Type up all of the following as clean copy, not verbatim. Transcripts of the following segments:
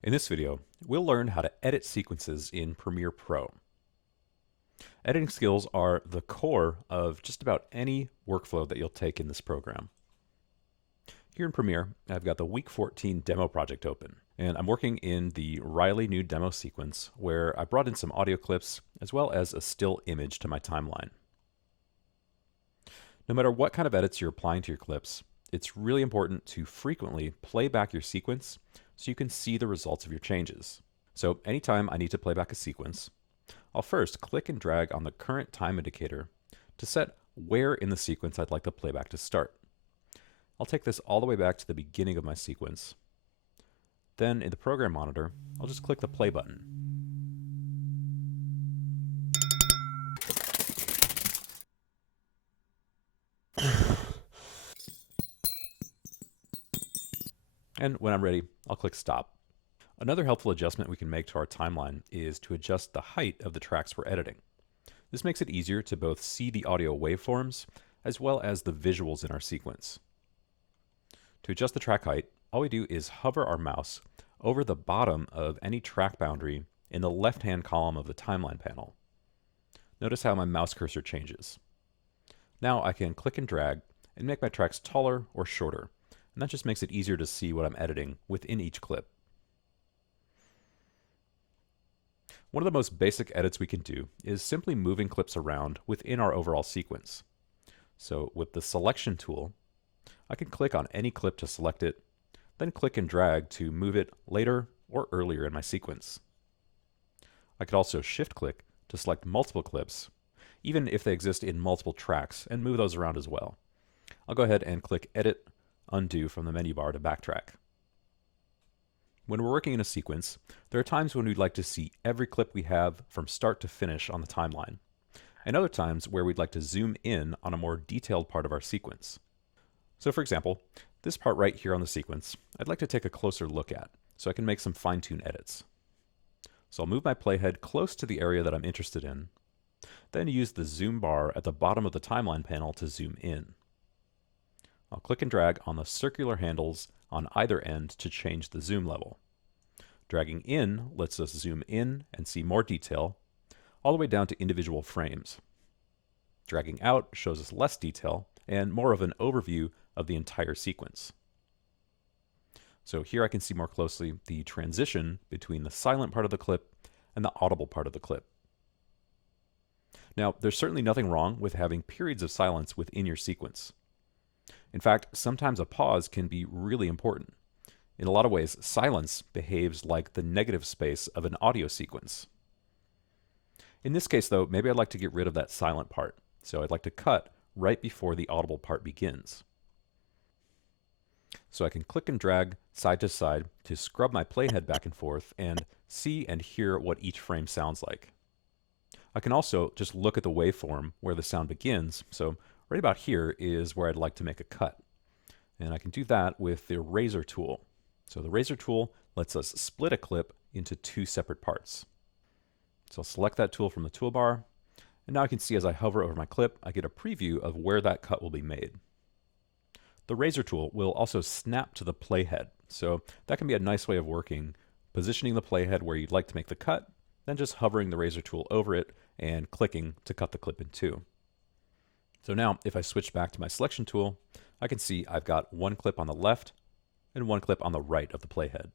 In this video, we'll learn how to edit sequences in Premiere Pro. Editing skills are the core of just about any workflow that you'll take in this program. Here in Premiere, I've got the Week 14 demo project open, and I'm working in the Riley new demo sequence where I brought in some audio clips as well as a still image to my timeline. No matter what kind of edits you're applying to your clips, it's really important to frequently play back your sequence so you can see the results of your changes. So anytime I need to play back a sequence, I'll first click and drag on the current time indicator to set where in the sequence I'd like the playback to start. I'll take this all the way back to the beginning of my sequence. Then in the program monitor, I'll just click the play button. And when I'm ready, I'll click stop. Another helpful adjustment we can make to our timeline is to adjust the height of the tracks we're editing. This makes it easier to both see the audio waveforms as well as the visuals in our sequence. To adjust the track height, all we do is hover our mouse over the bottom of any track boundary in the left-hand column of the timeline panel. Notice how my mouse cursor changes. Now I can click and drag and make my tracks taller or shorter, and that just makes it easier to see what I'm editing within each clip. One of the most basic edits we can do is simply moving clips around within our overall sequence. So with the selection tool, I can click on any clip to select it, then click and drag to move it later or earlier in my sequence. I could also shift click to select multiple clips, even if they exist in multiple tracks, and move those around as well. I'll go ahead and click Edit, Undo from the menu bar to backtrack. When we're working in a sequence, there are times when we'd like to see every clip we have from start to finish on the timeline, and other times where we'd like to zoom in on a more detailed part of our sequence. So for example, this part right here on the sequence, I'd like to take a closer look at, so I can make some fine-tune edits. So I'll move my playhead close to the area that I'm interested in, then use the zoom bar at the bottom of the timeline panel to zoom in. I'll click and drag on the circular handles on either end to change the zoom level. Dragging in lets us zoom in and see more detail, all the way down to individual frames. Dragging out shows us less detail and more of an overview of the entire sequence. So here I can see more closely the transition between the silent part of the clip and the audible part of the clip. Now, there's certainly nothing wrong with having periods of silence within your sequence. In fact, sometimes a pause can be really important. In a lot of ways, silence behaves like the negative space of an audio sequence. In this case, though, maybe I'd like to get rid of that silent part, so I'd like to cut right before the audible part begins. So I can click and drag side to side to scrub my playhead back and forth and see and hear what each frame sounds like. I can also just look at the waveform where the sound begins, so right about here is where I'd like to make a cut. And I can do that with the razor tool. So the razor tool lets us split a clip into two separate parts. So I'll select that tool from the toolbar, and now I can see as I hover over my clip, I get a preview of where that cut will be made. The razor tool will also snap to the playhead, so that can be a nice way of working, positioning the playhead where you'd like to make the cut, then just hovering the razor tool over it and clicking to cut the clip in two. So now, if I switch back to my selection tool, I can see I've got one clip on the left and one clip on the right of the playhead.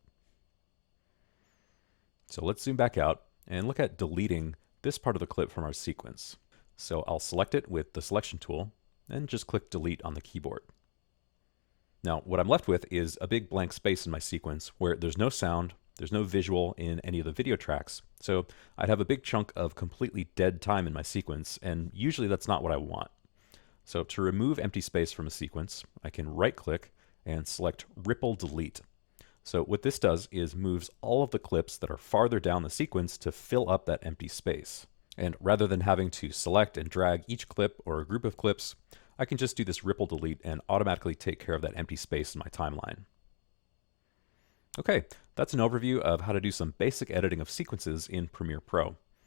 So let's zoom back out and look at deleting this part of the clip from our sequence. So I'll select it with the selection tool and just click delete on the keyboard. Now, what I'm left with is a big blank space in my sequence where there's no sound, there's no visual in any of the video tracks, so I'd have a big chunk of completely dead time in my sequence, and usually that's not what I want. So to remove empty space from a sequence, I can right-click and select Ripple Delete. So what this does is moves all of the clips that are farther down the sequence to fill up that empty space. And rather than having to select and drag each clip or a group of clips, I can just do this Ripple Delete and automatically take care of that empty space in my timeline. Okay, that's an overview of how to do some basic editing of sequences in Premiere Pro.